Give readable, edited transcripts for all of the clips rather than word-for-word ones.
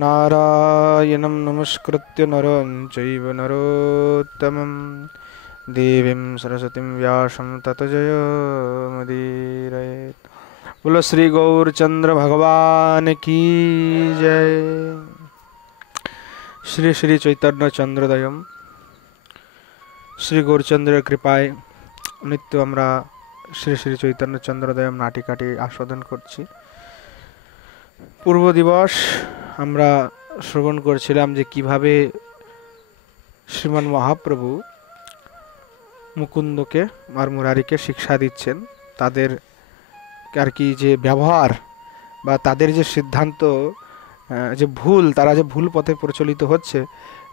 नारायणं नमस्कृत्य नरं चैव नरोत्तमं देवीं सरस्वतीं व्यासं ततो जयमुदीरयेत्। बोलो श्री गौरचंद्र भगवान की जय। श्री श्री चैतन्य चंद्रोदयम श्री गौरचंद्रेर कृपाय नित्य আমরা শ্রী শ্রী চৈতন্য চন্দ্রোদয়ম নাটিকাটি আস্বাদন করছি। পূর্ব দিবস আমরা শ্রবণ করছিলাম যে কিভাবে শ্রীমান মহাপ্রভু মুকুন্দকে আর মুরারিকে শিক্ষা দিচ্ছেন, তাদের আর কি যে ব্যবহার বা তাদের যে সিদ্ধান্ত যে ভুল, তারা যে ভুল পথে প্রচলিত হচ্ছে,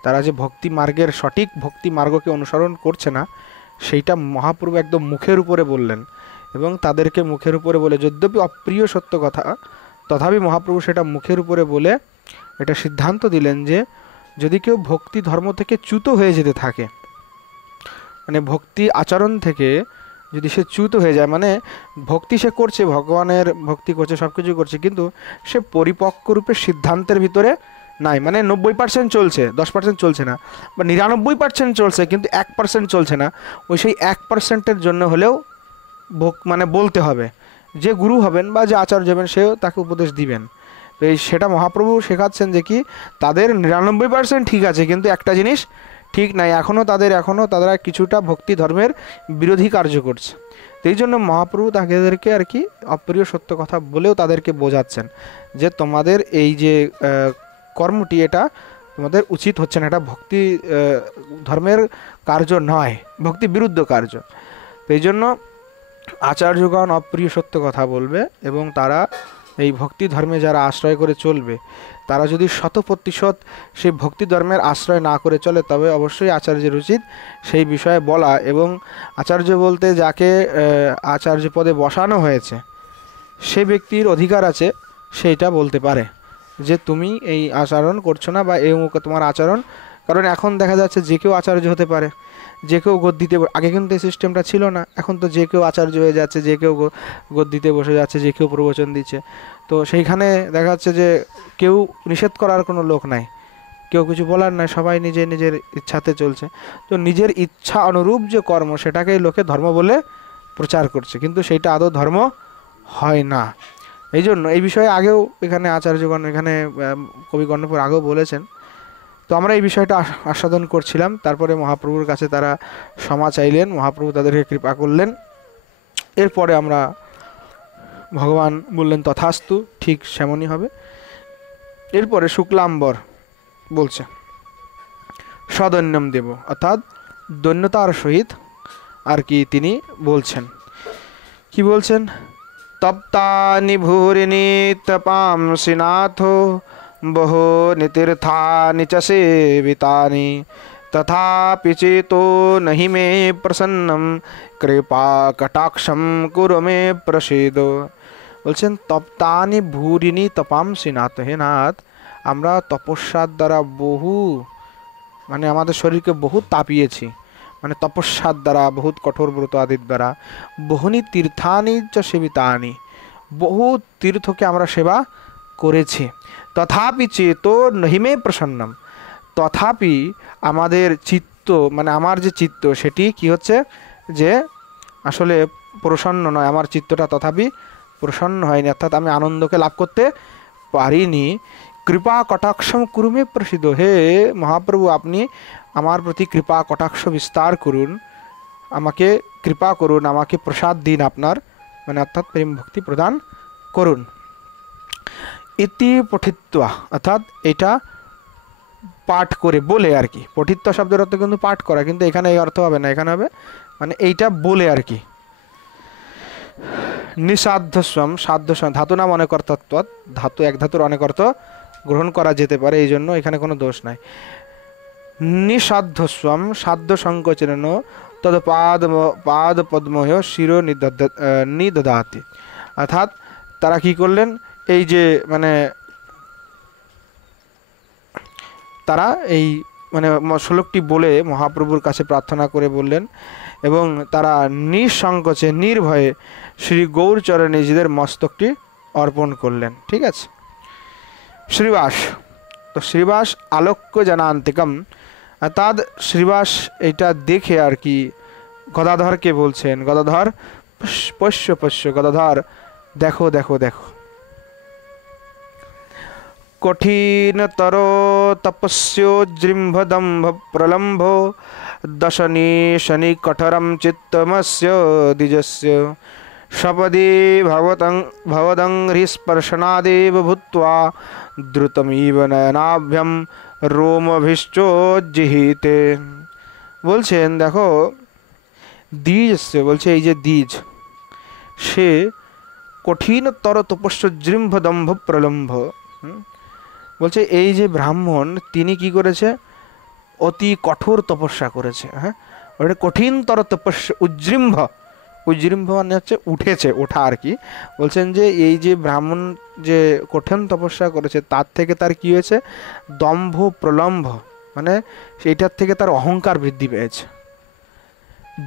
তারা যে ভক্তি মার্গের সঠিক ভক্তি মার্গকে অনুসরণ করছে না, সেইটা মহাপ্রভু একদম মুখের উপরে বললেন। এবং তাদেরকে মুখের উপরে বলে, যদ্যপি অপ্রিয় সত্য কথা, তথাপি মহাপ্রভু সেটা মুখের উপরে বলে এটা সিদ্ধান্ত দিলেন যে যদি কেউ ভক্তি ধর্ম থেকে চ্যুত হয়ে যেতে থাকে, মানে ভক্তি আচরণ থেকে যদি সে চ্যুত হয়ে যায়, মানে ভক্তি সে করছে, ভগবানের ভক্তি করছে, সব কিছু করছে, কিন্তু সে পরিপক্ক রূপে সিদ্ধান্তের ভিতরে নাই, মানে 90% চলছে, 10% চলছে না, বা 99% চলছে কিন্তু 1% চলছে না, ওই সেই 1%-এর জন্য হলেও মানে বলতে হবে, যে গুরু হবেন বা যে আচার্য হবেন সেও তাকে উপদেশ দিবেন। তো এই সেটা মহাপ্রভু শেখাচ্ছেন যে কি তাদের 99% ঠিক আছে, কিন্তু একটা জিনিস ঠিক নাই, তারা কিছুটা ভক্তি ধর্মের বিরোধী কার্য করছে। তো এই জন্য মহাপ্রভু তাদেরকে আর কি অপ্রিয় সত্য কথা বলেও তাদেরকে বোঝাচ্ছেন যে তোমাদের এই যে কর্মটি, এটা তোমাদের উচিত হচ্ছে না, এটা ভক্তি ধর্মের কার্য নয়, ভক্তি বিরুদ্ধ কার্য। তো এই জন্য আচার্যগণ অপ্রিয় সত্য কথা বলবে, এবং তারা এই ভক্তি ধর্মে যারা আশ্রয় করে চলবে, তারা যদি 100% সেই ভক্তি ধর্মের আশ্রয় না করে চলে, তবে অবশ্যই আচার্যের উচিত সেই বিষয়ে বলা, এবং আচার্য বলতে যাকে আচার্য পদে বসানো হয়েছে সে ব্যক্তির অধিকার আছে সেইটা বলতে পারে যে তুমি এই আচরণ করছো না, বা এই তোমার আচরণ, কারণ এখন দেখা যাচ্ছে যে কেউ আচার্য হতে পারে, যে কেউ গদ্দিতে, আগে কিন্তু এই সিস্টেমটা ছিল না, এখন তো যে কেউ আচার্য হয়ে যাচ্ছে, যে কেউ গদ্দিতে বসে যাচ্ছে, যে কেউ প্রবচন দিচ্ছে। তো সেইখানে দেখা যাচ্ছে যে কেউ নিষেধ করার কোনো লোক নাই, কেউ কিছু বলার নাই, সবাই নিজের ইচ্ছাতে চলছে। তো নিজের ইচ্ছা অনুরূপ যে কর্ম, সেটাকেই লোকে ধর্ম বলে প্রচার করছে, কিন্তু সেইটা আদৌ ধর্ম হয় না। এই জন্য এই বিষয়ে আগেও এখানে আচার্যগণ, এখানে কবি গণ্যপুর আগেও বলেছেন। তো আমরা এই বিষয়টা আস্বাদন করছিলাম। তারপরে মহাপ্রভুর কাছে তারা ক্ষমা চাইলেন, মহাপ্রভু তাদেরকে কৃপা করলেন। এরপরে আমরা ভগবান বললেন তথাস্তু, ঠিক সেমনই হবে। এরপরে শুক্লাম্বর বলছে সদন্যম দেব, অর্থাৎ দৈন্যতার সহিত আর কি তিনি বলছেন, কি বলছেন, তপ্তানি ভূরিণী তপাংসি নাথো বহো নিতীর্থানি চ সেবিতানি তথাপি চেতো নহি মে প্রসন্নম কৃপা কটাক্ষম কুরু মে প্রসিদ। বলছেন তপ্তানি ভূরিণী তপাংসি নাথ, হে নাথ, আমরা তপস্যার দ্বারা মানে আমাদের শরীরকে বহু তাপিয়েছি, মানে তপস্যার দ্বারা, বহুত কঠোর ব্রত আদির দ্বারা, বহুনি তীর্থানি চ সেবিতানি, বহু তীর্থকে আমরা সেবা করেছি, তথাপি চেতো নহিমে প্রসন্নম, তথাপি আমাদের চিত্ত, মানে আমার যে চিত্ত সেটি কি হচ্ছে যে আসলে প্রসন্ন নয়, আমার চিত্তটা তথাপি প্রসন্ন হয়নি, অর্থাৎ আমি আনন্দকে লাভ করতে পারিনি। কৃপা কটাক্ষম কুরুমে প্রসিদ্ধ, হে মহাপ্রভু, আপনি আমার প্রতি কৃপা কটাক্ষ বিস্তার করুন, আমাকে কৃপা করুন, আমাকে প্রসাদ দিন আপনার, মানে অর্থাৎ প্রেম ভক্তি প্রদান করুন। ইতি পঠিত্বা, অর্থাৎ এটা পাঠ করে, বলে আর কি, পঠিত্ব শব্দের অর্থ কিন্তু পাঠ করা, কিন্তু এখানে এই অর্থ হবে না, এখানে হবে মানে এইটা বলে আর কি। নিসাধ্যস্বম, সাধ্যস্বম, ধাতু নাম অনেক অর্থত্ব, ধাতু এক ধাতুর অনেক অর্থ গ্রহণ করা যেতে পারে, এই জন্য এখানে কোনো দোষ নাই। নিসাধ্যস্বম সাধ্য সংকোচন তদ পাদ পদ্ময় শিরো নিদদাতি, অর্থাৎ তারা কি করলেন, এই যে মানে তারা এই মানে শ্লোকটি বলে মহাপ্রভুর কাছে প্রার্থনা করে বললেন, এবং তারা নিঃসংকোচে নির্ভয়ে শ্রী গৌরচরণে নিজেদের মস্তকটি অর্পণ করলেন। ঠিক আছে, শ্রীবাস তো শ্রীবাস আলোক্য জানান্তিকম, অর্থাৎ শ্রীবাস এটা দেখে আর কি গদাধরকে বলছেন, গদাধর পশ্য পশ্য, গদাধর দেখো দেখো দেখো। কঠিনতর তপস্যোজৃম্ভদম্ভ প্রলম্ভ দশনী শনি কঠোরম চিত্তমস্য দ্বিজস্য সপদি ভবদংঘ্রিস্পর্শনাদেব ভূত্বা দ্রুতমিব নয়নাভ্যম রোমভিশ্চোজ্জিহিতে। বলছেন দেখো দ্বিজস্য, বলছে এই যে দ্বিজ, সে কঠিনতর তপস্যোজৃম্ভদম্ভ প্রলম্ভ, বলছে এই যে ব্রাহ্মণ তিনি কি করেছে, অতি কঠোর তপস্যা করেছে। হ্যাঁ, ওটা কঠিনতর তপস্যা, উজ্জৃম্ভ, উজ্জৃম্ভ মানে হচ্ছে উঠেছে, ওঠা আর কি। বলছেন যে এই যে ব্রাহ্মণ যে কঠিন তপস্যা করেছে তার থেকে তার কি হয়েছে, দম্ভ প্রলম্ভ, মানে সেইটার থেকে তার অহংকার বৃদ্ধি পেয়েছে।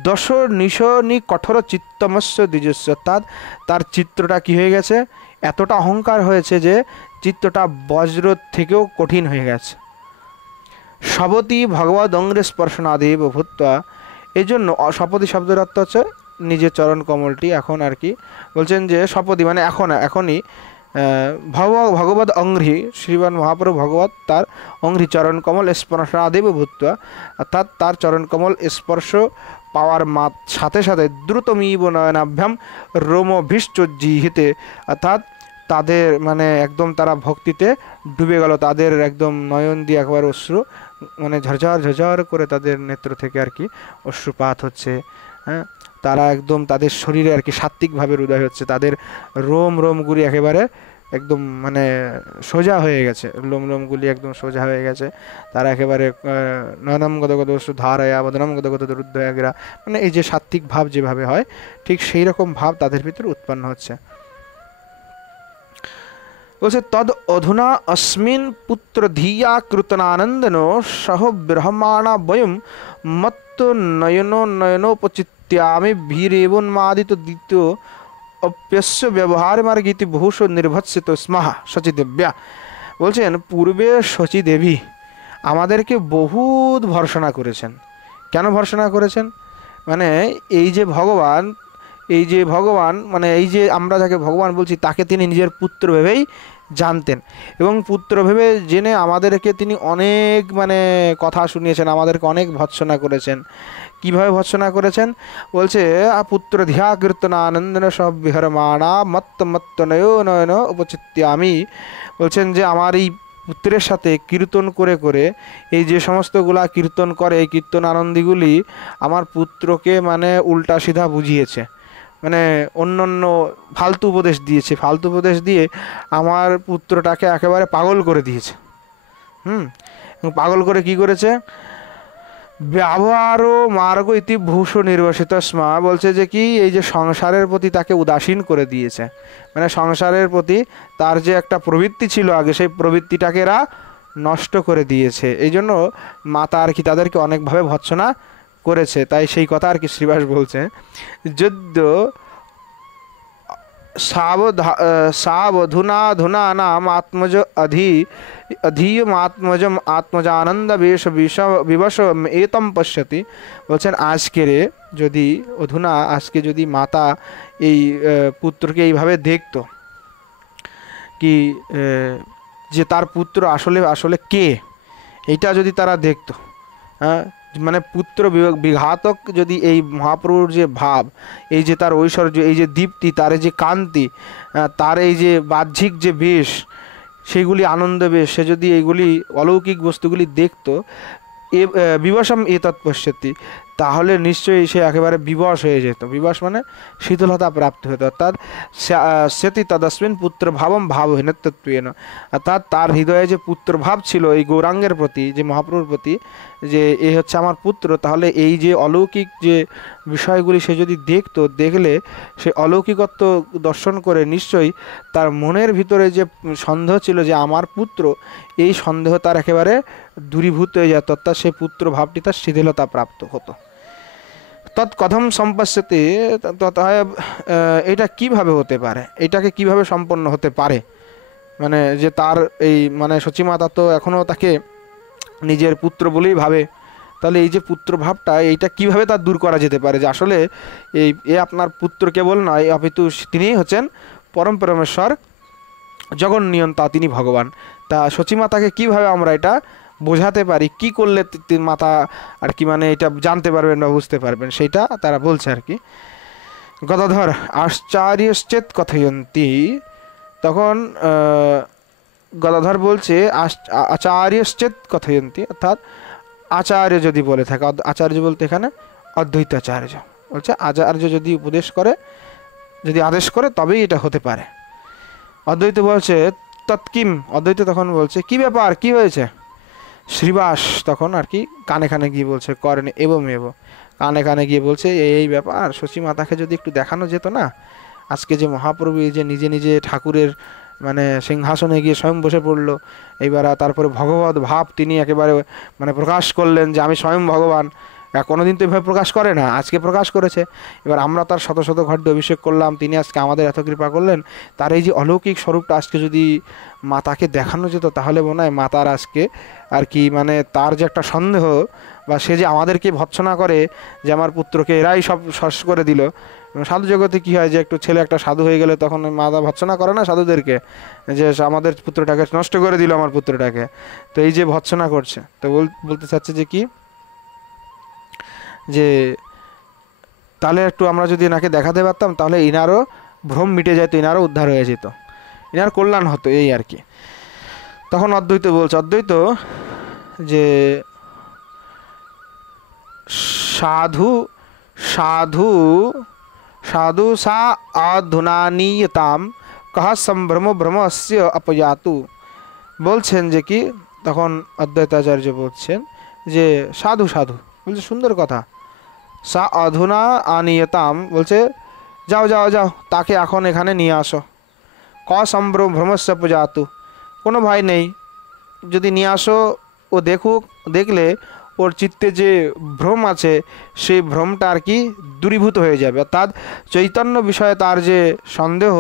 দশ নিশনি কঠোর চিত্তমস্য দ্বিজস্য, তার চিত্রটা কি হয়ে গেছে, এতটা অহংকার হয়েছে যে চিত্তটা বজ্র থেকেও কঠিন হয়ে গেছে। শপতি ভগবদ অঙ্গ্রে স্পর্শনাদেব ভূত্বা, এই জন্য শপতি শব্দের অর্থ হচ্ছে নিজের চরণ কমলটি এখন আর কি। বলছেন যে শপতি মানে এখনই ভগবদ অঙ্ঘ্রি, শ্রীমান মহাপ্রভু ভগবত তার অঙ্ঘ্রি চরণ কমল স্পর্শনাদেব ভূত্বা, অর্থাৎ তার চরণ কমল স্পর্শ পাওয়ার সাথে সাথে দ্রুতমিব নয়নাভ্যাম রোমভিশ্চোজ্জিহিতে, অর্থাৎ তাদের মানে একদম তারা ভক্তিতে ডুবে গেল, তাদের একদম নয়ন দিয়ে একবার অশ্রু মানে ঝরঝর ঝরঝর করে তাদের নেত্র থেকে আর কি অশ্রুপাত হচ্ছে। হ্যাঁ, তারা একদম তাদের শরীরে আর কি সাত্ত্বিকভাবে হৃদয় হচ্ছে, তাদের রোমগুলি একেবারে একদম মানে সোজা হয়ে গেছে, লোমগুলি একদম সোজা হয়ে গেছে, তারা একেবারে নয়নম গদগদ অশ্রু ধারয়া বদনম গদগদ রুদ্ধয়াগ্রা, মানে এই যে সাত্ত্বিক ভাব যেভাবে হয় ঠিক সেই রকম ভাব তাদের ভিতরে উৎপন্ন হচ্ছে। বলছে তদ অধুনা अस्मिन् পুত্র ধিয়া কৃতনানন্দনো সহ ব্রহ্মাণা বয়ম মত্ত নয়নো নয়নোপচিত্যামি ভীরেবন্মাদিত দ্বিতীয় অপ্যস্য ব্যবহার মার্গীতি বহুষ নির্ভৎসিত স্মঃ শচীদেব্যা। বলছেন পূর্বে শচীদেবী আমাদেরকে বহুত ভর্সনা করেছেন। কেন ভর্সনা করেছেন, মানে এই যে ভগবান, এই যে ভগবান মানে এই যে আমরা যাকে ভগবান বলছি তাকে তিনি নিজের পুত্র ভেবেই জানতেন, এবং পুত্র ভেবে জেনে আমাদেরকে তিনি অনেক মানে কথা শুনিয়েছেন, আমাদেরকে অনেক ভৎসনা করেছেন। কিভাবে ভৎসনা করেছেন, বলছে পুত্র ধিয়া কীর্তনানন্দন সব বিহরমাণা মত্ত মত্ত নয় নয়ন উপচিত্যামি। বলছেন যে আমার এই পুত্রের সাথে কীর্তন করে করে এই যে সমস্তগুলা কীর্তন করে এই কীর্তন আনন্দীগুলি আমার পুত্রকে মানে উল্টা সিধা বুঝিয়েছে, মানে অন্য ফালতু উপদেশ দিয়েছে, ফালতু উপদেশ দিয়ে আমার পুত্রটাকে একেবারে পাগল করে দিয়েছে। পাগল করে কি করেছে, ব্যবহার মার্গ ইতি ভূষ নির্বাসিত স্মা, বলছে যে কি এই যে সংসারের প্রতি তাকে উদাসীন করে দিয়েছে, মানে সংসারের প্রতি তার যে একটা প্রবৃত্তি ছিল আগে সেই প্রবৃত্তিটাকে এরা নষ্ট করে দিয়েছে। এই জন্য মাতা আর কি তাদেরকে অনেকভাবে ভৎসনা করেছে। তাই সেই কথা আর কি শ্রীবাস বলছে, যদ্য সাবধুনা নাম আত্মজ অধীয়মাত্মজম আত্মজানন্দ বিবশ এতম পশ্যতি। বলছেন আজকের যদি অধুনা আজকে যদি মাতা এই পুত্রকে এইভাবে দেখতো কি যে তার পুত্র আসলে আসলে কে, এইটা যদি তারা দেখতো, হ্যাঁ মানে পুত্র বিঘাতক যদি এই মহাপ্রভুর যে ভাব, এই যে তার ঐশ্বর্য, এই যে দীপ্তি, তার যে কান্তি, তার এই যে বাহ্যিক যে বেশ, সেইগুলি আনন্দ বেশ, সে যদি এইগুলি অলৌকিক বস্তুগুলি দেখতো বিবশম এ তৎপশ্যতি, তাহলে নিশ্চয়ই সে একেবারে বিবশ হয়ে যেত। বিবশ মানে শীতলতা প্রাপ্ত হতো, অর্থাৎ সেতি তদস্মিন পুত্র ভাবম ভাবহীনত্বেন, অর্থাৎ তার হৃদয়ে যে পুত্র ভাব ছিল এই গৌরাঙ্গের প্রতি, যে মহাপ্রভুর প্রতি, যে এ হচ্ছে আমার পুত্র, তাহলে এই যে অলৌকিক যে বিষয়গুলি সে যদি দেখতো, দেখলে সে অলৌকিকত্ব দর্শন করে নিশ্চয়ই তার মনের ভিতরে যে সন্দেহ ছিল যে আমার পুত্র, এই সন্দেহ তার একেবারে দূরীভূত হয়ে যেত, অর্থাৎ সে পুত্র ভাবটি তার শিথিলতা প্রাপ্ত হতো। তৎকথম সম্পশ্যতে, এটা কিভাবে হতে পারে, এটাকে কিভাবে সম্পন্ন হতে পারে, মানে যে তার এই মানে সচিমাতা তো এখনও তাকে নিজের পুত্র বলেই ভাবে, তাহলে এই যে পুত্র ভাবটা এইটা কিভাবে তার দূর করা যেতে পারে, যে আসলে এ আপনার পুত্র কেবল নয়, অপিতু তিনিই হচ্ছেন পরম পরমেশ্বর, জগন্নিয়ন্তা, তিনি ভগবান। তা সচিমাতাকে কিভাবে আমরা এটা বোঝাতে পারি, কি করলে মাতা আর কি মানে এটা জানতে পারবেন বা বুঝতে পারবেন, সেইটা তারা বলছে আর কি। গদাধর আশ্চর্যশ্চেত কথয়ন্তী, তখন গদাধর বলছে আচার্যশ্চেত কথয়ন্তী, অর্থাৎ আচার্য যদি বলে থাকে, আচার্য বলতে এখানে অদ্বৈত আচার্য বলছে, আচার্য যদি উপদেশ করে, যদি আদেশ করে তবেই এটা হতে পারে। অদ্বৈত বলছে তৎকিম, অদ্বৈত তখন বলছে কি ব্যাপার, কি হয়েছে। শ্রীবাস তখন আর কি কানে কানে গিয়ে বলছে করেন এবং কানে কানে গিয়ে বলছে এই ব্যাপার, সচিমাতাকে যদি একটু দেখানো যেত না, আজকে যে মহাপ্রভু যে নিজে নিজে ঠাকুরের মানে সিংহাসনে গিয়ে স্বয়ং বসে পড়লো, এইবার তারপরে ভগবত ভাব তিনি একেবারে মানে প্রকাশ করলেন যে আমি স্বয়ং ভগবান, কোনোদিন তো এভাবে প্রকাশ করে না, আজকে প্রকাশ করেছে। এবার আমরা তার শত শত ঘট্ট অভিষেক করলাম, তিনি আজকে আমাদের এত কৃপা করলেন, তার এই যে অলৌকিক স্বরূপটা আজকে যদি মাতাকে দেখানো যেত, তাহলে মনে হয় মাতার আজকে আর কি মানে তার যে একটা সন্দেহ, বা সে যে আমাদেরকে ভৎসনা করে যে আমার পুত্রকে এরাই সব শস করে দিল। সাধু জগতে কী হয় যে একটু ছেলে একটা সাধু হয়ে গেলে তখন মাতা ভৎসনা করে না সাধুদেরকে, যে আমাদের পুত্রটাকে নষ্ট করে দিল আমার পুত্রটাকে, তো এই যে ভৎসনা করছে, তো বলতে চাচ্ছে যে কি, যে তাহলে একটু আমরা যদি এনাকে দেখাতে পারতাম তাহলে ইনারও ভ্রম মিটে যেত, ইনারও উদ্ধার হয়ে যেত, ইনার কল্যাণ হতো, এই আর কি। তখন অদ্বৈত বলছে, অদ্বৈত যে সাধু সাধু সাধু সা আধুনানীয়তাম কহ সম্ভ্রম ভ্রমস্য অপয়াতু, বলছেন যে কি, তখন অদ্বৈতাচার্য বলছেন যে সাধু সাধু বলছে সুন্দর কথা, সা অধুনা আনিয়তাম বলছে যাও যাও যাও তাকে এখন এখানে নিয়ে আসো, ক সম্ভ্রম ভ্রমস্য অপজাতু, কোনো ভয় নেই, যদি নিয়ে আসো ও দেখুক, দেখলে ওর চিত্তে যে ভ্রম আছে সেই ভ্রমটা আর কি দূরীভূত হয়ে যাবে, অর্থাৎ চৈতন্য বিষয়ে তার যে সন্দেহ,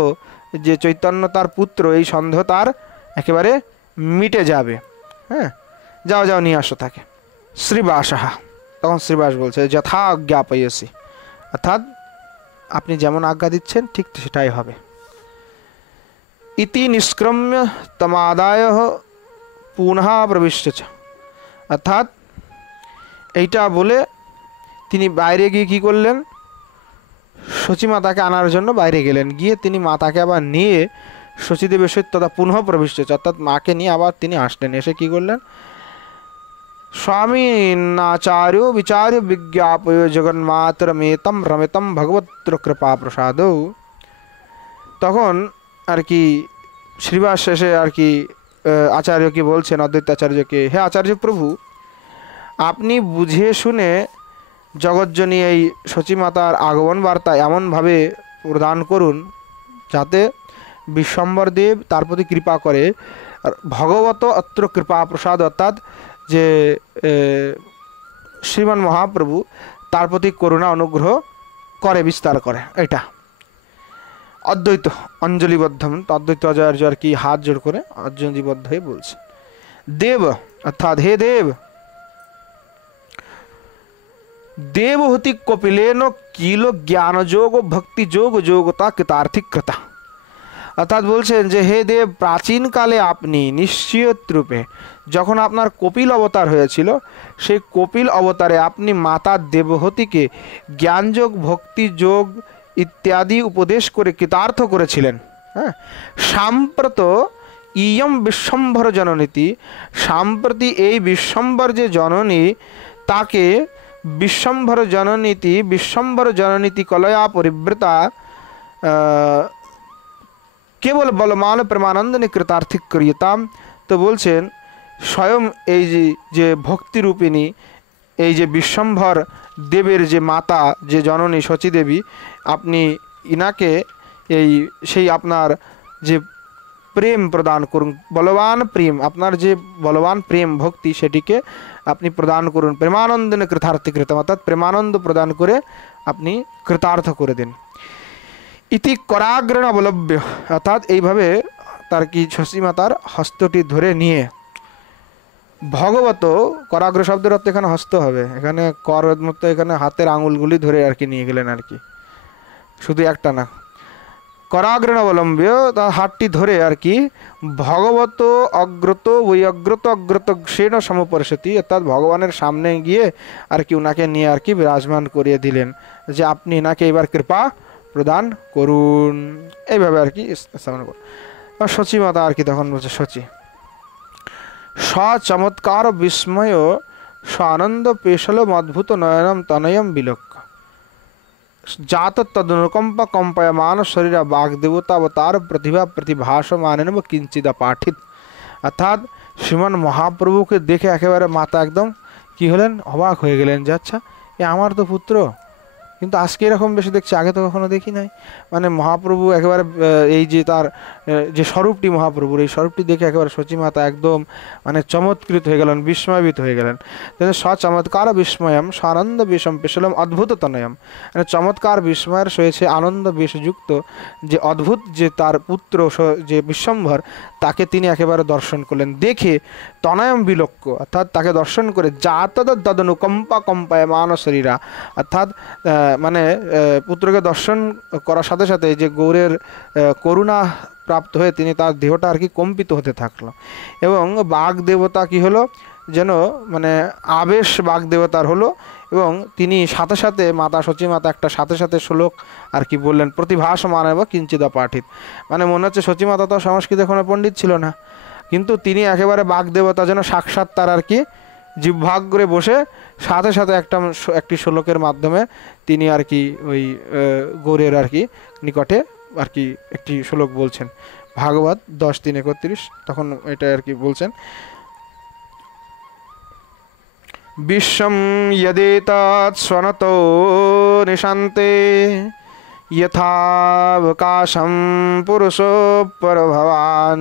যে চৈতন্য তার পুত্র, এই সন্দেহ তার একেবারে মিটে যাবে। হ্যাঁ, যাও যাও নিয়ে আসো তাকে। শ্রীবাসাহা, তখন শ্রীবাস বলছে যথা আজ্ঞাপয়সি, অর্থাৎ আপনি যেমন আজ্ঞা দিচ্ছেন ঠিক সেটাই হবে। ইতি নিষ্ক্রম্য তমাদায় পুনঃ প্রবিশ্য, অর্থাৎ এইটা বলে তিনি বাইরে গিয়ে কী করলেন, সচিমাতাকে আনার জন্য বাইরে গেলেন, গিয়ে তিনি মাতাকে আবার নিয়ে শচীদেবের সহিত তথা পুনঃ প্রবিশ্য, অর্থাৎ মাকে নিয়ে আবার তিনি আসলেন, এসে কী করলেন, स्वामीनाचार्यो विचार्य विज्ञापयो जगन्मातरमेतम रमेतम भगवत्र कृपा प्रसाद। তখন আর কি শ্রীবাস শেষে আর কি আচার্যকে বলছেন, অদ্বৈত আচার্যকে, হে আচার্য প্রভু, আপনি বুঝে শুনে জগজ্জনী এই সচিমাতার আগমন বার্তা এমনভাবে প্রদান করুন যাতে বিশ্বম্বর দেব তার প্রতি কৃপা করে, আর ভগবত অত্র কৃপা প্রসাদ, অর্থাৎ যে শ্রীমান মহাপ্রভু তার প্রতি করুণা অনুগ্রহ করে, বিস্তার করে। এটা অদ্বৈত অঞ্জলিবদ্ধ, অদ্বৈত আচার্য আর কি হাত জোড় করে অঞ্জলিবদ্ধ হয়ে বলছে, দেব অর্থাৎ হে দেব, দেবহূতি কপিলেন কিল জ্ঞান যোগ ভক্তি যোগ যোগতা কৃতার্থিক কৃতা, অর্থাৎ বলছেন যে হে দেব, প্রাচীনকালে আপনি নিশ্চিত রূপে যখন আপনার কপিল অবতার হয়েছিল, সেই কপিল অবতারে আপনি মাতা দেবহূতিকে জ্ঞানযোগ ভক্তিযোগ ইত্যাদি উপদেশ করে কৃতার্থ করেছিলেন। হ্যাঁ, সাম্প্রত ইয়ম বিশ্বম্ভর জননীতি, সাম্প্রতি এই বিশ্বম্ভর যে জননী, তাকে বিশ্বম্ভর জননীতি কলয়া পরিবৃতা কেবল বলমান প্রেমানন্দ কৃতার্থিক করিয়তাম। তো বলছেন স্বয়ং এই যে ভক্তিরূপিণী, এই যে বিশ্বম্ভর দেবের যে মাতা, যে জননী শচীদেবী, আপনি ইনাকে সেই আপনার যে প্রেম প্রদান করুন, বলবান প্রেম, আপনার যে বলবান প্রেম ভক্তি, সেটিকে আপনি প্রদান করুন, প্রেমানন্দনে কৃতার্থী কৃতম, অর্থাৎ প্রেমানন্দ প্রদান করে আপনি কৃতার্থ করে দিন। ইতি করাগ্রণ অবলম্ব্য, অর্থাৎ এইভাবে তার কি শচীমাতার হস্তটি ধরে নিয়ে ভগবত, করাগ্র শব্দের অর্থ এখানে হস্ত হবে, এখানে কর মতো এখানে হাতের আঙুলগুলি ধরে আর কি নিয়ে গেলেন আর কি, শুধু একটা না, করাগ্রণবলম্ব্য তার হাতটি ধরে আর কি ভগবত অগ্রত ওই অগ্রত অগ্রত সেন সমপরিষতি, অর্থাৎ ভগবানের সামনে গিয়ে আর কি ওনাকে নিয়ে আর কি বিরাজমান করিয়ে দিলেন যে আপনি এনাকে এবার কৃপা প্রদান করুন, এইভাবে আর কি স্থাপন করুন। শচীমাতা আর কি তখন বলছে, শচী স চমৎকার বিস্ময় স আনন্দ পেশলম অদ্ভুত নয়নম তনয়ম বিলক্ষ জাত তদনুকম্প কম্পয়মান শরীর বাগদেবতাবতার প্রতিভা প্রতিভাসমান কিঞ্চিদ পাঠিত। অর্থাৎ শ্রীমান মহাপ্রভুকে দেখে একেবারে মাতা একদম কি হলেন, অবাক হয়ে গেলেন যে আচ্ছা এ আমার তো পুত্র, কিন্তু আজকে এরকম বেশি দেখছি, আগে তো কখনো দেখি নাই। মানে মহাপ্রভু একেবারে এই যে তার যে স্বরূপটি মহাপ্রভুর, এই স্বরূপটি দেখে একেবারে শচীমাতা একদম মানে চমৎকৃত হয়ে গেলেন, বিস্ময়িত হয়ে গেলেন। স চমৎকার বিস্ময়ম সানন্দ বিষম পেশলম অদ্ভুত তনয়ম, মানে চমৎকার বিস্ময়ের সয়েছে আনন্দ বেশযুক্ত যে অদ্ভুত যে তার পুত্র যে বিশ্বম্ভর, তাকে তিনি একেবারে দর্শন করলেন। দেখে তনয়ম বিলক্ষ, অর্থাৎ তাকে দর্শন করে জাতদনুকম্পা কম্পায়মান শরীরা, অর্থাৎ মানে পুত্রকে দর্শন করার সাথে সাথে যে গৌরের করুণা প্রাপ্ত হয়ে তিনি তার দেহটা আর কি কম্পিত হতে থাকলো। এবং বাগদেবতা কি হলো যেন মানে আবেশ বাগদেবতার হলো, এবং তিনি সাথে সাথে মাতা শচীমাতা একটা সাথে সাথে শ্লোক আর কি বললেন, প্রতিভাসমান বা কিঞ্চিদ পাঠিত। মানে মনে হচ্ছে শচীমাতা তো সংস্কৃত কোনো পণ্ডিত ছিল না, কিন্তু তিনি একেবারে বাগদেবতা যেন সাক্ষাৎ তার আর কি জিহ্বাগ্রে বসে সাথে সাথে একটি শ্লোকের মাধ্যমে তিনি আর কি ওই গৌরের আর কি নিকটে আর কি একটি শ্লোক বলছেন। ভাগবত 10:3-31 তখন এটা আর কি বলছেন, বিশ্বম যদেতৎ স্বনতো নিশান্তে যথাবকাশম পুরুষো পরভবান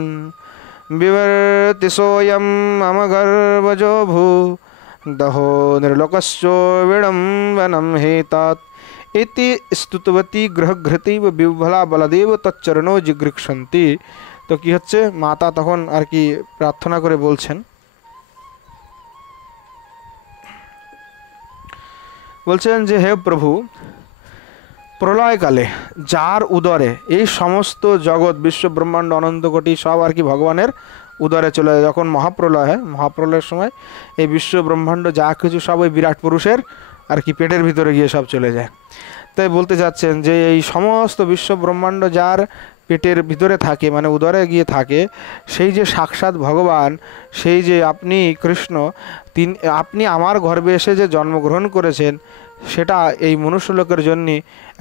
বিবর্তি সোয়ম মম গর্ভজো ভূ দহো নির্লোকস্যো বিড়ম্বনম হেতৎ इति स्तुतवती ग्रहघृति বিহ্বলা বলদেব তচ্চরণো জিগৃক্ষন্তি। তো কি হচ্ছে, মাতা তখন আর কি প্রার্থনা করে বলছেন, বলছেন যে হে প্রভু, প্রলয়কালে যার উদরে এই সমস্ত জগৎ বিশ্ব ব্রহ্মাণ্ড অনন্ত কোটি সব আর কি ভগবানের উদরে চলে যায়, যখন মহাপ্রলয় হয়, মহাপ্রলয়ের সময় এই বিশ্ব ব্রহ্মাণ্ড যা কিছু সব ওই বিরাট পুরুষের আর কি পেটের ভিতরে গিয়ে সব চলে যায়। তাই বলতে যাচ্ছেন যে এই সমস্ত বিশ্ব ব্রহ্মাণ্ড যার পেটের ভিতরে থাকে মানে উদরে গিয়ে থাকে, সেই যে সাক্ষাৎ ভগবান, সেই যে আপনি কৃষ্ণ, আপনি আমার গর্ভে এসে যে জন্মগ্রহণ করেছেন, সেটা এই মনুষ্যলোকের জন্য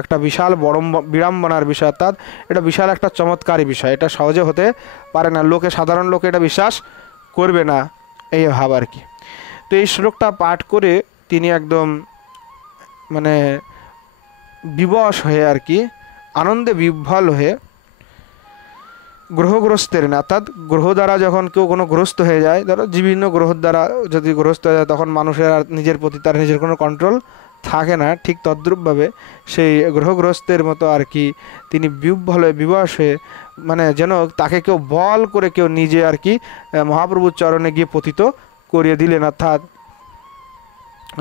একটা বিশাল বিড়ম্বনার বিষয়, অর্থাৎ এটা বিশাল একটা চমৎকারী বিষয়, এটা সহজে হতে পারে না, সাধারণ লোকে এটা বিশ্বাস করবে না, এই ভাব আর কি। তো এই শ্লোকটা পাঠ করে তিনি একদম মানে বিবশ হয়ে আর কি আনন্দে বিহ্বল হয়ে গ্রহগ্রস্তের না, অর্থাৎ গ্রহ দ্বারা যখন কেউ কোনো গ্রস্ত হয়ে যায়, ধরো বিভিন্ন গ্রহ দ্বারা যদি গ্রস্ত হয়ে যায় তখন মানুষের আর নিজের প্রতি তার নিজের কোনো কন্ট্রোল থাকে না, ঠিক তদ্রূপভাবে সেই গ্রহগ্রস্তের মতো আর কি তিনি বিহ্বল হয়ে বিবশ হয়ে মানে যেন তাকে কেউ বল করে কেউ নিজে আর কি মহাপ্রভুর চরণে গিয়ে পতিত করিয়ে দিলেন, অর্থাৎ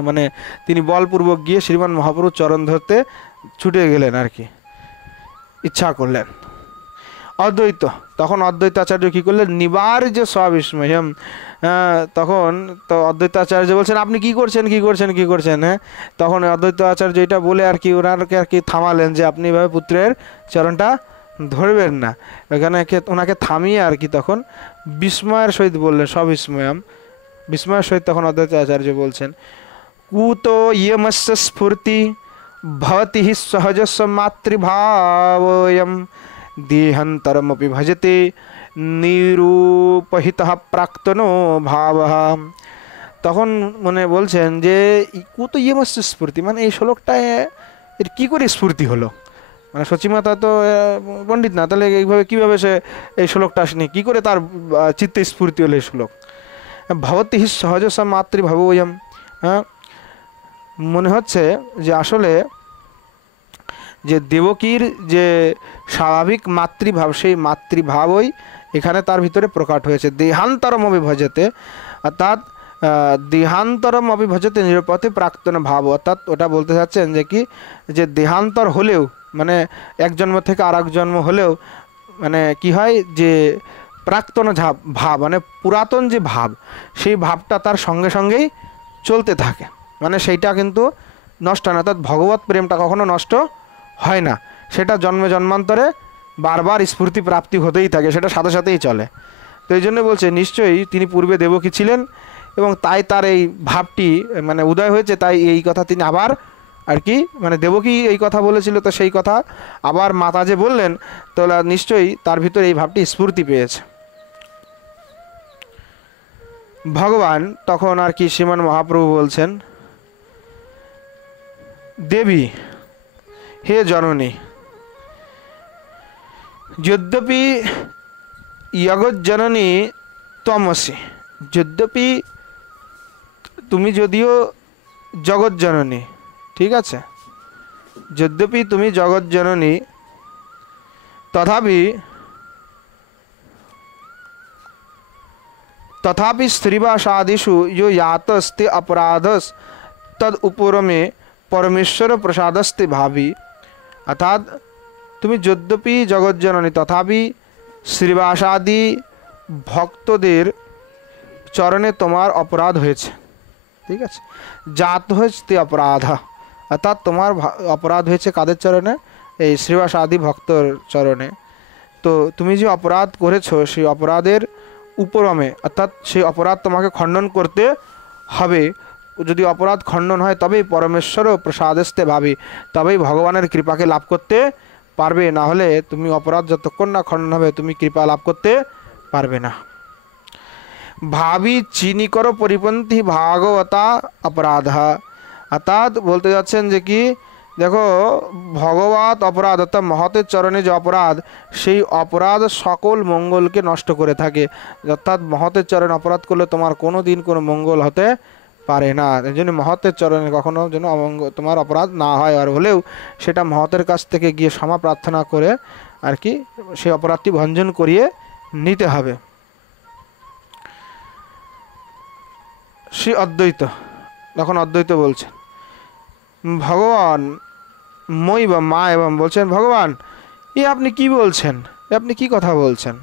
মানে তিনি বলপূর্বক গিয়ে শ্রীমান মহাপ্রভুর চরণ ধরতে ছুটে গেলেন আর কি, ইচ্ছা করলেন। অদ্বৈত তখন অদ্বৈত আচার্য কী করলেন, নিবার্য স্ববিস্ময়ম, তখন তো অদ্বৈত আচার্য বলছেন আপনি কি করছেন, হ্যাঁ, তখন অদ্বৈত আচার্য এটা বলে আর কি ওনাকে আর কি থামালেন যে আপনি এভাবে পুত্রের চরণটা ধরবেন না, ওখানে ওনাকে থামিয়ে আর কি তখন বিস্ময়ের সহিত বললেন, স্ববিস্ময়ম, বিস্ময়ের সহিত তখন অদ্বৈত আচার্য বলছেন, কুতো ইয়মস্য স্ফূর্তি ভবতি হি সহজস্ব মাতৃভাবয়ম দেহান্তরমপি ভজতে নিরূপহিতঃ প্রাক্তনো ভাবঃ। তখন মনে বলছেন যে কুতো ইয়মস্য স্ফূর্তি, মানে এই শ্লোকটায় এর কী করে স্ফূর্তি হলো, মানে শচীমাতা তো পণ্ডিত না, তাহলে এইভাবে কীভাবে সে এই শ্লোকটা আসেনি, কী করে তার চিত্তে স্ফূর্তি হলো এই শ্লোক। ভবতি হি সহজস্ব মাতৃভাবয়ম, হ্যাঁ, মনে হচ্ছে যে আসলে যে দেবকীর যে স্বাভাবিক মাতৃভাব, সেই মাতৃভাবই এখানে তার ভিতরে প্রকট হয়েছে। দেহান্তরম অভিভজতে, অর্থাৎ দেহান্তরম অভিভজতে নিরপথে প্রাক্তন ভাব, অর্থাৎ ওটা বলতে চাচ্ছেন যে কি, যে দেহান্তর হলেও মানে এক জন্ম থেকে আর এক জন্ম হলেও মানে কি হয় যে প্রাক্তন ভাব মানে পুরাতন যে ভাব, সেই ভাবটা তার সঙ্গে সঙ্গেই চলতে থাকে, মানে সেইটা কিন্তু নষ্ট হয় না। অর্থাৎ ভগবত প্রেমটা কখনো নষ্ট হয় না, সেটা জন্মে জন্মান্তরে বারবার স্ফূর্তি প্রাপ্তি হতেই থাকে, সেটা সাথে সাথেই চলে। তো এই জন্য বলছে নিশ্চয়ই তিনি পূর্বে দেবকী ছিলেন এবং তাই তার এই ভাবটি মানে উদয় হয়েছে, তাই এই কথা তিনি আবার আর কি মানে দেবকী এই কথা বলেছিল, তো সেই কথা আবার মাতা যে বললেন, তো নিশ্চয়ই তার ভিতরে এই ভাবটি স্ফূর্তি পেয়েছে। ভগবান তখন আর কি শ্রীমান মহাপ্রভু বলছেন, দেবী হে জননী, যদ্যপি জগজ্জননী ত্বমসি, যদ্যপি তুমি যদিও জগজ্জননী, ঠিক আছে, যদ্যপি তুমি জগজ্জননী, तथापि स्त्रीवासादिषु यो यातस्ते अपराधस तद उपरमे परमेश्वर प्रसादस्ते भावी, अर्थात তুমি যদ্যপি জগজ্জননী তথাপি শ্রীবাসাদি ভক্তদের চরণে তোমার অপরাধ হয়েছে, ঠিক আছে, জাত হয়েছে অপরাধ, অর্থাৎ তোমার অপরাধ হয়েছে কাদের চরণে, এই শ্রীবাসাদি ভক্তর চরণে। তো তুমি যে অপরাধ করেছো সেই অপরাধের উপরমে, অর্থাৎ সেই অপরাধ তোমাকে খণ্ডন করতে হবে। যদি অপরাধ খণ্ডন হয় তবেই পরমেশ্বর প্রসাদস্তে ভাবি, তবেই ভগবানের কৃপাকে লাভ করতে পারবে, না হলে তুমি অপরাধ যতক্ষণ না খণ্ডন হবে তুমি কৃপা লাভ করতে পারবে না। ভাবি চিনি করো পরিপন্থী ভাগবতা অপরাধ, অর্থাৎ বলতে যাচ্ছেন যে কি দেখো ভগবত অপরাধ অর্থাৎ মহতের চরণে যে অপরাধ, সেই অপরাধ সকল মঙ্গলকে নষ্ট করে থাকে, অর্থাৎ মহতের চরণে অপরাধ করলে তোমার কোনো দিন কোনো মঙ্গল হতে পারে না। এই জন্য মহতের চরণে কখনো যেন তোমার অপরাধ না হয়, আর হলেও সেটা মহতের কাছ থেকে গিয়ে ক্ষমা প্রার্থনা করে আর কি সেই অপরাধটি ভঞ্জন করিয়ে নিতে হবে। শ্রী অদ্বৈত তখন অদ্বৈত বলছেন, ভগবান মই বা মা এবং বলছেন ভগবান এ আপনি কি বলছেন, এ আপনি কি কথা বলছেন।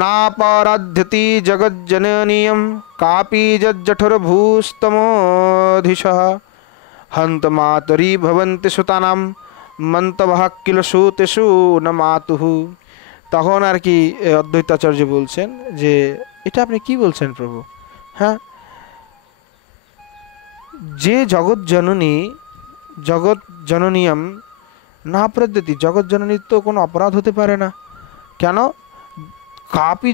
না পরাধ্যতি জগজ্জননীয়ম কাপি জঠোরভূস্তমোধিশঃ হন্ত মাতরি ভবন্তি সুতানাম মন্তবহ কিল সুতেষু ন মাতুঃ। তখন আর কি অদ্বৈতাচার্য বলছেন যে এটা আপনি কি বলছেন প্রভু, হ্যাঁ, যে জগৎ জননীয়ম না প্রদ্যতি, জগৎ জননীর তো কোনো অপরাধ হতে পারে না, কেন, কাপি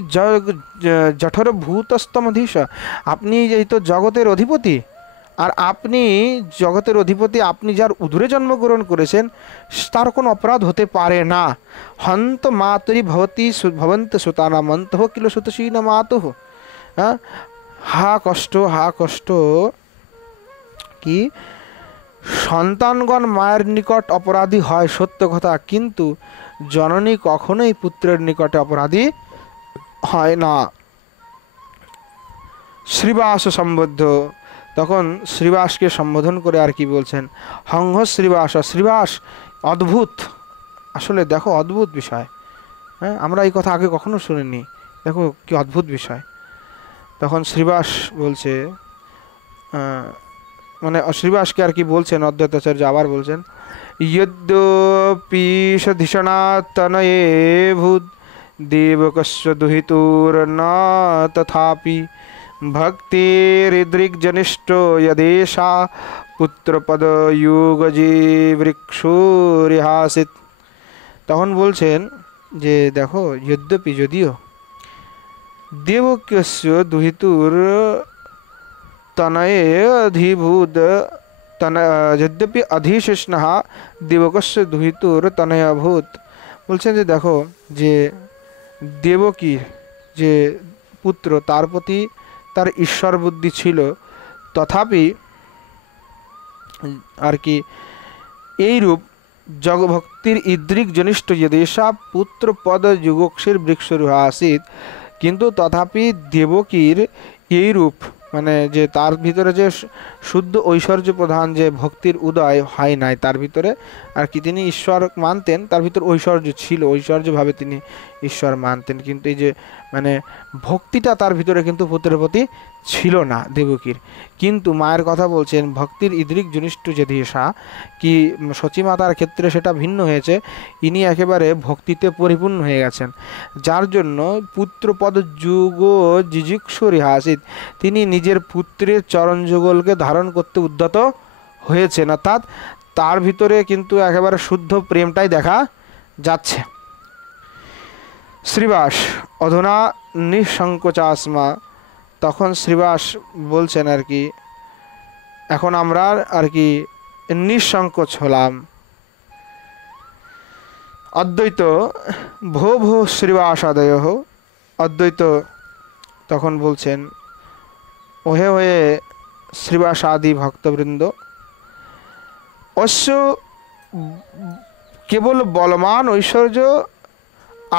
জঠর ভূতস্তমধীশ, আপনি এই তো জগতের অধিপতি, আর আপনি জগতের অধিপতি, আপনি যার উদরে জন্মগ্রহণ করেছেন তার কোনো অপরাধ হতে পারে না। হন্ত মাতরি ভবন্ত সুতানা মন্ত কিল সুতসী না মাতুঃ, হ্যাঁ, হা কষ্ট কি সন্তানগণ মায়ের নিকট অপরাধী হয় সত্য কথা, কিন্তু জননী কখনোই পুত্রের নিকটে অপরাধী হয় না। শ্রীবাস সম্বোধ, তখন শ্রীবাসকে সম্বোধন করে আর কি বলছেন, হংহ শ্রীবাস, শ্রীবাস অদ্ভুত, আসলে দেখো অদ্ভুত বিষয়, হ্যাঁ, আমরা এই কথা আগে কখনো শুনিনি, দেখো কি অদ্ভুত বিষয়। তখন শ্রীবাস বলছে মানে শ্রীবাসকে আর কি বলছেন অদ্বৈতাচার্য আবার বলছেন, যদ্যপীষধিষণাতনয়ে ভূত দেবকস্য দুহিতুর না তথাপি ভক্তিরিদৃগ্জনিষ্ঠো যদেশা পুত্রপদ যুগজী বৃক্ষুরিহাসিত। তখন বলছেন যে দেখো যদ্যপি যদিও দেবকস্য দুহিতুর তনয়ে অধিভূত যদ্যপি অধিশেষ্ণ দেবকস্য দুহিতুর তনয়ভূত, বলছেন যে দেখো যে দেবকীর যে পুত্র তার প্রতি তার ঈশ্বর বুদ্ধি ছিল, তথাপি আর কি এইরূপ জগভক্তির ইদৃক জনিষ্ঠ যদেশা পুত্র পদ যুগক্ষীর বৃক্ষরূহা আसीत, কিন্তু তথাপি দেবকীর এই রূপ মানে যে তার ভিতরে যে শুদ্ধ ঐশ্বর্য প্রধান যে ভক্তির উদয় হয় নাই, তার ভিতরে আর কি তিনি ঈশ্বর মানতেন, তার ভিতর ঐশ্বর্য ছিল, ঐশ্বর্যভাবে তিনি ঈশ্বর মানতেন, কিন্তু এই যে মানে ভক্তিটা তার ভিতরে কিন্তু পুত্রের প্রতি ছিল না দেবকীর। কিন্তু মায়ের কথা বলছেন ভক্তির ইদৃক জনিষ্ঠ যদিশা, কি সচিমাতার ক্ষেত্রে সেটা ভিন্ন হয়েছে, ইনি একেবারে ভক্তিতে পরিপূর্ণ হয়ে গেছেন, যার জন্য পুত্রপদ যুগ জিজিক্ষুর হাসিত, তিনি নিজের পুত্রের চরণ যুগলকে ধারণ করতে উদ্যত হয়েছেন, অর্থাৎ তার ভিতরে কিন্তু একেবারে শুদ্ধ প্রেমটাই দেখা যাচ্ছে। শ্রীবাস অধুনা নিঃসংকোচাসমা, তখন শ্রীবাস বলছেন আর কি এখন আমরা আর কি নিঃসংকোচ হলাম। অদ্বৈত ভো ভো শ্রীবাসাদয়, অদ্বৈত তখন বলছেন ওহে ওহে শ্রীবাসাদি ভক্তবৃন্দ, অশ্য কেবল বলমান ঐশ্বর্য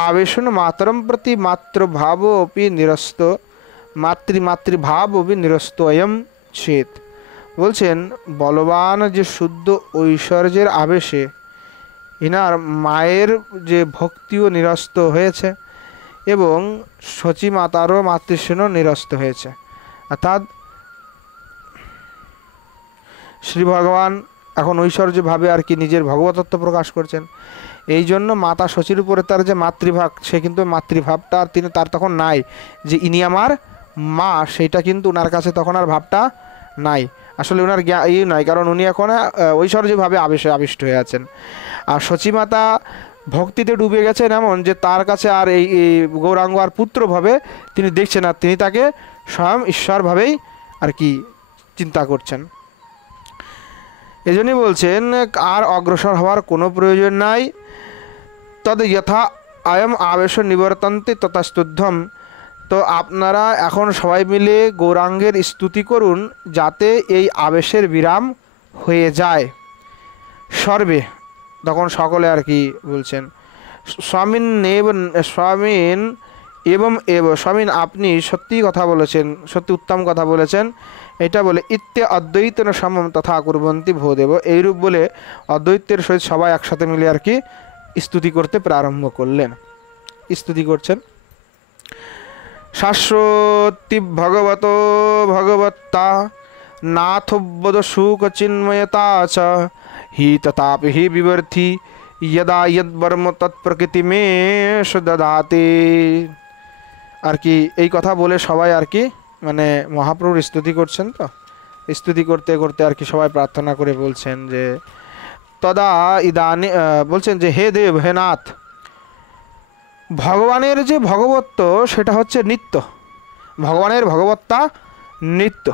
आवेशन मातरम प्रति मातृभाव अपि निरस्त, मातृभाव अपि निरस्त अयम चेत। বলছেন বলবান যে শুদ্ধ ঐশ্বর্যের আবেশে ইনার মায়ের যে ভক্তিও নিরস্ত হয়েছে এবং সচী মাতারও মাতৃস্নেহ নিরস্ত হয়েছে, অর্থাৎ শ্রী ভগবান এখন ঐশ্বর্যভাবে আর কি নিজের ভগবতত্ব প্রকাশ করছেন। এই জন্য মাতা শচীর উপরে তার যে মাতৃভাব, সে কিন্তু মাতৃভাবটা আর তিনি তার তখন নাই, যে ইনি আমার মা, সেইটা কিন্তু ওনার কাছে তখন আর ভাবটা নাই, আসলে ওনার নাই, কারণ উনি এখন ঐশ্বর্যভাবে আবিষ্ট হয়ে আছেন। আর সচীমাতা ভক্তিতে ডুবে গেছেন এমন যে তার কাছে আর এই গৌরাঙ্গ আর পুত্রভাবে তিনি দেখছেন, আর তিনি তাকে স্বয়ং ঈশ্বরভাবেই আর কি চিন্তা করছেন। এজন্যই বলছেন আর অগ্রসর হওয়ার কোনো প্রয়োজন নাই। তদ যথা আয়ম আবেশ নিবর্তন্তে তথাস্তুদ্ধম, তো আপনারা এখন সবাই মিলে গৌরাঙ্গের স্তুতি করুন যাতে এই আবেশের বিরাম হয়ে যায়। সর্বে, তখন সকলে আর কি বলছেন স্বামীন এবং স্বামীন আপনি সত্যি কথা বলেছেন, সত্যি উত্তম কথা বলেছেন, এটা বলে ইত্যে অদ্বৈতের সমম তথা কুর্বন্তী ভোদেব, এইরূপ বলে অদ্বৈতের সহিত সবাই একসাথে মিলে আর কি স্তুতি করতে প্রারম্ভ করলেন। স্তুতি করছেন শাশ্বতী ভগবত ভগবত্তা নাথোবদ সুখ চিন্ময়তা চ হি তথাপি হি বিবর্থি यदा यद्वर्म तत्प्रकृति में ददाते। আর কি এই কথা বলে সবাই আর কি মানে মহাপ্রভুর স্তুতি করছেন। তো স্তুতি করতে করতে আর কি সবাই প্রার্থনা করে বলছেন যে তদা ইদানি, বলছেন যে হে দেব, হে নাথ, ভগবানের যে ভগবত্ব সেটা হচ্ছে নিত্য, ভগবানের ভগবত্তা নিত্য।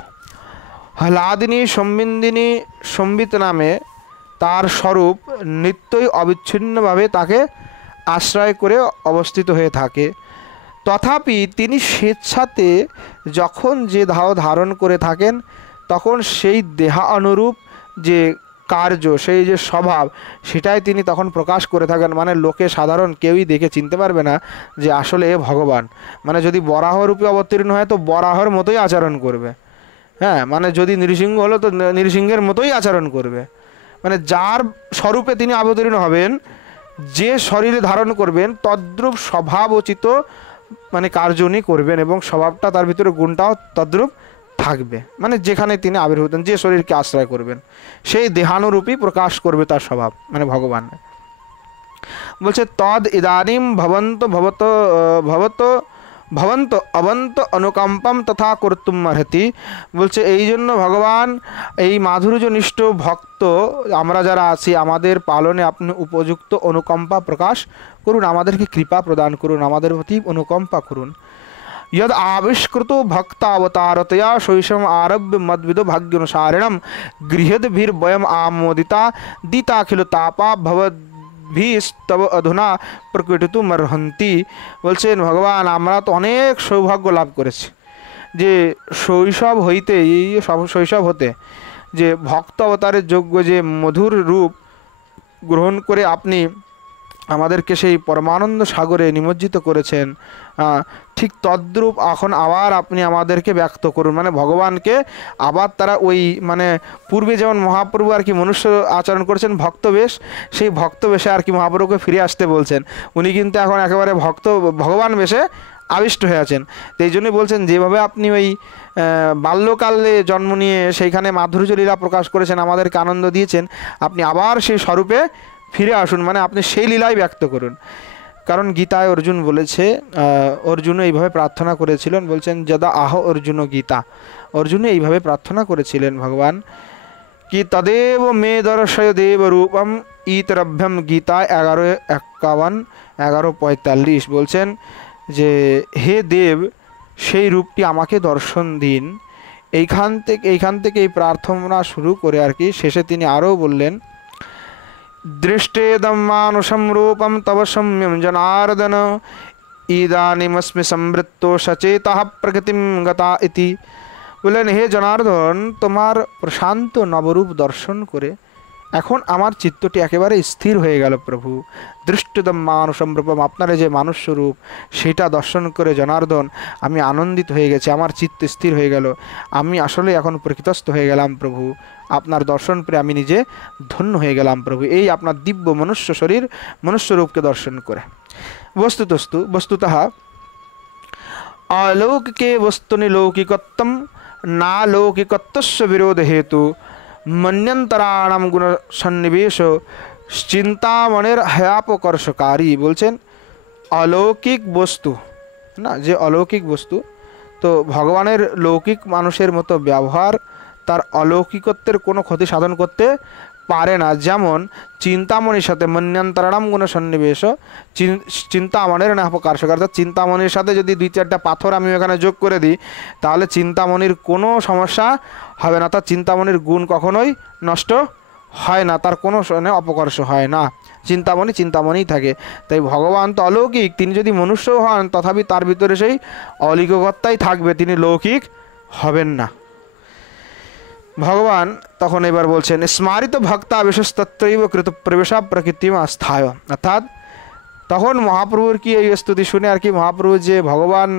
হ্লাদিনী সম্বিন্দিনী সম্বিত নামে তার স্বরূপ নিত্যই অবিচ্ছিন্নভাবে তাকে আশ্রয় করে অবস্থিত হয়ে থাকে। তথাপি তিনি স্বেচ্ছাতে যখন যে দেহ ধারণ করে থাকেন তখন সেই দেহা অনুরূপ যে কার্য, সেই যে স্বভাব, সেটাই তিনি তখন প্রকাশ করে থাকেন। মানে লোকে সাধারণ কেউই দেখে চিনতে পারবে না যে আসলে এ ভগবান। মানে যদি বরাহ রূপে অবতীর্ণ হয় তো বরাহর মতোই আচরণ করবে, হ্যাঁ, মানে যদি নৃসিংহ হলো তো নৃসিংহের মতোই আচরণ করবে। মানে যার স্বরূপে তিনি অবতীর্ণ হবেন, যে শরীরে ধারণ করবেন তদ্রূপ স্বভাবোচিত মানে কার্য উনি করবেন এবং স্বভাবটা তার ভিতরে গুণটাও তদ্রূপ থাকবে। মানে যেখানে তিনি আবির্ভূত হন, যে শরীরকে আশ্রয় করবেন সেই দেহানুরূপী প্রকাশ করবে তার স্বভাব, মানে ভগবান। বলছে তদ ইদানিম ভবন্ত ভবত ভবত ভবন্ত অবন্ত অনুকম্পম তথা কর্তুম অর্হতি। বলছে এই জন্য ভগবান এই মাধুর্যনিষ্ঠ ভক্ত আমরা যারা আছি আমাদের পালনে আপনি উপযুক্ত অনুকম্পা প্রকাশ করুন, আমাদেরকে কৃপা প্রদান করুন, আমাদের প্রতি অনুকম্পা করুন। यद आविष्कृतो भक्तावतारतया शैशव आरभ्य मद्विदो भाग्यानुसारिणम गृहद्भिर्वयम् आमोदिता दीताखिल तापा भवद्भिस्तव अधुना प्रकटितुमर्हन्ति। বলছেন ভগবান আমরা তো অনেক সৌভাগ্য লাভ করেছি যে শৈশব হইতে, শৈশব হতে যে ভক্ত অবতারের যোগ্য যে মধুর রূপ গ্রহণ করে আপনি আমাদেরকে সেই পরমানন্দ সাগরে নিমজ্জিত করেছেন, ঠিক তদ্রূপ এখন আবার আপনি আমাদেরকে ব্যক্ত করুন। মানে ভগবানকে আবার তারা ওই মানে পূর্বে যেমন মহাপ্রভু আর কি মনুষ্য আচরণ করেছেন ভক্তবেশ, সেই ভক্তবেশে আর কি মহাপ্রভুকে ফিরে আসতে বলছেন। উনি কিন্তু এখন একেবারে ভগবান বেশে আবিষ্ট হয়ে আছেন। তো এই জন্যই বলছেন যেভাবে আপনি ওই বাল্যকালে জন্ম নিয়ে সেইখানে মাধুর্য লীলা প্রকাশ করেছেন, আমাদেরকে আনন্দ দিয়েছেন, আপনি আবার সেই স্বরূপে ফিরে আসুন, মানে আপনি সেই লীলাই ব্যক্ত করুন। কারণ গীতায় অর্জুন বলেছে, অর্জুনও এইভাবে প্রার্থনা করেছিলেন, বলছেন যদা আহ অর্জুন গীতা, অর্জুনও এইভাবে প্রার্থনা করেছিলেন ভগবান কি তদেব মে দর্শয় দেব রূপম ইতরভ্যম গীতা 11:51 11:45 বলছেন যে হে দেব সেই রূপটি আমাকে দর্শন দিন। এইখান থেকে এই প্রার্থনা শুরু করে আর কি শেষে তিনি আরও বললেন দৃষ্টেদম মানুষম রূপম তব সম্যম জনার্দন ইদানিমস্মি সমৃত্ত সচেতঃ প্রকৃতিম গতা ইতি। বললেন হে জনার্দন, তোমার প্রশান্ত নবরূপ দর্শন করে এখন আমার চিত্তটি একেবারে স্থির হয়ে গেল প্রভু। দৃষ্টদম মানুষম রূপম, আপনার যে মানুষ স্বরূপ সেটা দর্শন করে জনার্দন আমি আনন্দিত হয়ে গেছি, আমার চিত্ত স্থির হয়ে গেল, আমি আসলে এখন প্রকৃতস্থ হয়ে গেলাম প্রভু, আপনার দর্শন পেয়ে আমি নিজে ধন্য হয়ে গেলাম প্রভু, এই আপনার দিব্য মনুষ্য শরীর মনুষ্যরূপকে দর্শন করে। বস্তুতঃ অলৌকিকে বস্তুনি লৌকিকত্বম না লৌকিকত্বস্য বিরোধ হেতু মন্যন্তরাণাম গুণ সন্নিবেশ চিন্তামণের হয়াপকর্ষকারী। বলছেন অলৌকিক বস্তু না, যে অলৌকিক বস্তু, তো ভগবানের লৌকিক মানুষের মতো ব্যবহার তার অলৌকিকত্বের কোনো ক্ষতি সাধন করতে পারে না। যেমন চিন্তামণির সাথে মন্যন্তরাণাম গুণ সন্নিবেশ, চিন্তামণের না হয়াপকর্ষকারী, অর্থাৎ চিন্তামণির সাথে যদি 2-4টা পাথর আমি এখানে যোগ করে দিই তাহলে চিন্তামণির কোনো সমস্যা হবে না, অর্থাৎ চিন্তামণির গুণ কখনোই নষ্ট হয় না, তার কোনো অপকর্ষ হয় না, চিন্তামণিই থাকে। তাই ভগবান তো অলৌকিক, তিনি যদি মনুষ্য হন তথাপি তার ভিতরে সেই অলৌকিকতাই থাকবে, তিনি লৌকিক হবেন না। ভগবান তখন এবার বলছেন স্মারিত ভক্তাবেশস্তত্রৈব কৃত প্রবেশা প্রকৃতিম আস্থায়, অর্থাৎ তখন মহাপ্রভুর কি এই স্তুতি শুনে আর কি মহাপ্রভু যে ভগবান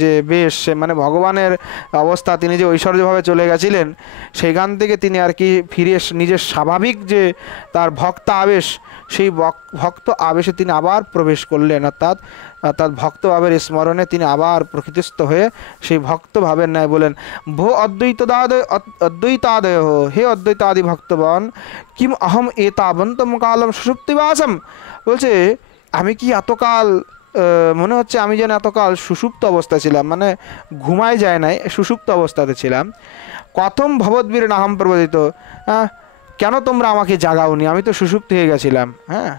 যে বেশ মানে ভগবানের অবস্থা, তিনি যে ঐশ্বর্যভাবে চলে গেছিলেন সেইখান থেকে তিনি আর কি ফিরে নিজের স্বাভাবিক যে তার ভক্ত আবেশ, সেই ভক্ত আবেশে তিনি আবার প্রবেশ করলেন, অর্থাৎ ভক্তভাবের স্মরণে তিনি আবার প্রকৃতিস্থ হয়ে সেই ভক্তভাবের ন্যায় বলেন ভো অদ্বৈতাদয় হে অদ্বৈতাদি ভক্তগণ কিম অহম এতাবন্তম কালম সুষুপ্তিবাসম। বলছে আমি কি এতকাল মনে হচ্ছে আমি যেন এতকাল সুষুপ্ত অবস্থায় ছিলাম, মানে ঘুমায় যায় নাই, সুষুপ্ত অবস্থাতে ছিলাম। কথম ভবদ্বীর নাহম প্রবোধিত, কেন তোমরা আমাকে জাগাওনি, আমি তো সুষুপ্তি হয়ে গেছিলাম। হ্যাঁ,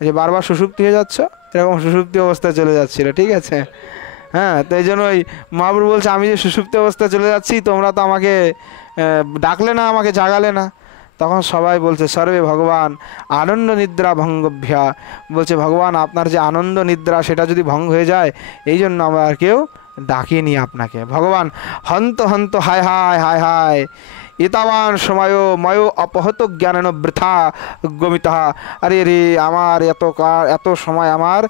যে বারবার সুষুপ্তি হয়ে যাচ্ছ, এরকম সুষুপ্তি অবস্থায় চলে যাচ্ছিল, ঠিক আছে। হ্যাঁ, তো এই জন্য ওই মহাপ্রভু বলছে আমি যে সুষুপ্তি অবস্থায় চলে যাচ্ছি তোমরা তো আমাকে ডাকলে না, আমাকে জাগালে না। তখন সবাই বলছে সর্বে ভগবান আনন্দ নিদ্রা ভঙ্গভ্যা, বলছে ভগবান আপনার যে আনন্দ নিদ্রা সেটা যদি ভঙ্গ হয়ে যায় এই জন্য আমরা আর কেউ ডাকিনি আপনাকে। ভগবান হন্ত হন্ত হায় হায় হায় হায় এতাবান সময় ময় অপহত জ্ঞানেন বৃথা গমিতা, আরে রে আমার এত সময় আমার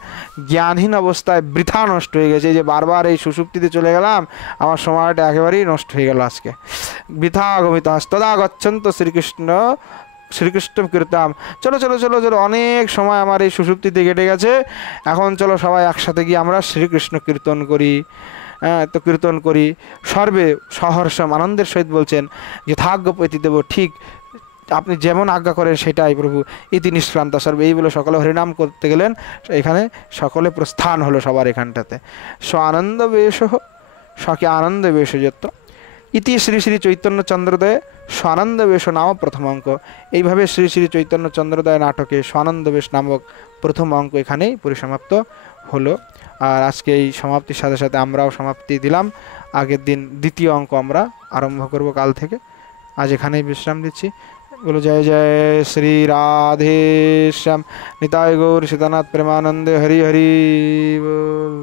জ্ঞানহীন অবস্থায় বৃথা নষ্ট হয়ে গেছে, যে বারবার এই সুষুপ্তিতে চলে গেলাম, আমার সময়টা একেবারেই নষ্ট হয়ে গেল আজকে। বৃথা গমিতা তদা গচ্ছন্ত শ্রীকৃষ্ণ কীর্তাম, চলো চলো চলো চলো, অনেক সময় আমার এই সুষুপ্তিতে কেটে গেছে, এখন চলো সবাই একসাথে গিয়ে আমরা শ্রীকৃষ্ণ কীর্তন করি। তো কীর্তন করি সর্বে সহর্ষম আনন্দের সহিত, বলছেন যথাজ্ঞ পতি দেব, ঠিক আপনি যেমন আজ্ঞা করেন সেটাই প্রভু, ইতি নিষ্ক্রান্ত সর্বে, এই বলে সকলে হরিনাম করতে গেলেন। এখানে সকলে প্রস্থান হলো সবার এখানটাতে। আনন্দ বেশ সকে আনন্দ বেশ যত্র ইতি শ্রী শ্রী চৈতন্য চন্দ্রোদয় স্বানন্দ বেশ নাম প্রথম অঙ্ক। এইভাবে শ্রী শ্রী চৈতন্য চন্দ্রোদয় নাটকে স্বানন্দ বেশ নামক প্রথম অঙ্ক এখানেই পরিসমাপ্ত হলো। আর আজকে এই সমাপ্তির সাথে সাথে আমরাও সমাপ্তি দিলাম। আগের দিন দ্বিতীয় অঙ্ক আমরা আরম্ভ করব কাল থেকে। আজ এখানেই বিশ্রাম দিচ্ছি। বলো জয় জয় শ্রী রাধে শ্যাম নিতাই গৌর সীতানাথ প্রেমানন্দে হরি হরি বল।